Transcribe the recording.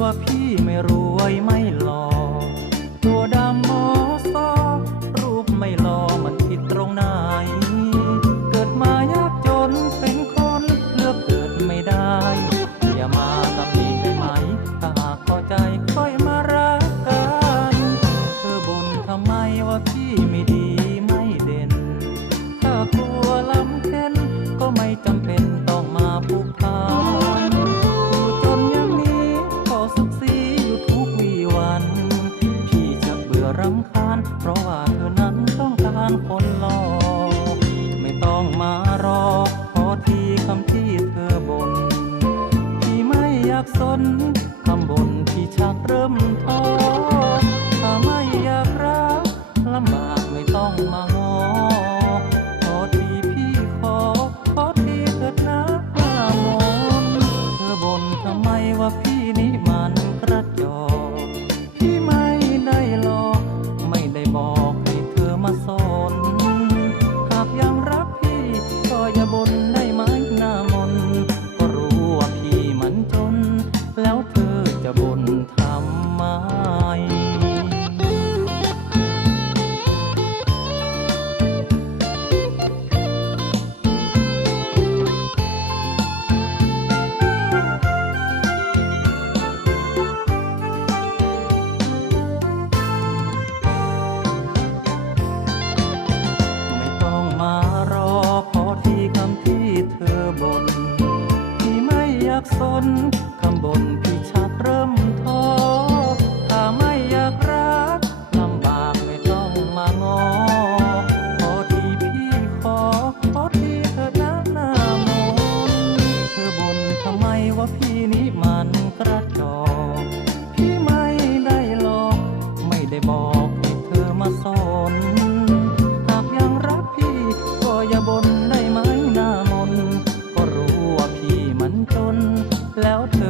ว่าพี่ไม่รวยไม่หล่อตัวดำมอ ที่เธอบ่นพี่ไม่อยากสนคำบ่นที่ชักเริ่มท้อถ้าไม่อยากรักลำบากไม่ต้องมางอขอทีพี่ขอ ขอทีเถิดนะหน้ามนต์เธอบ่นทำไมว่าพี่นี่มันกระจากสนคำบนพี่ชักเริ่มท้อถ้าไม่อยากรักลำบากไม่ต้องมางอขอทีพี่ขอขอทีเธอนะหน้ามนเธอบ่นทำไมว่าพี่นี้มัน แล้วเธ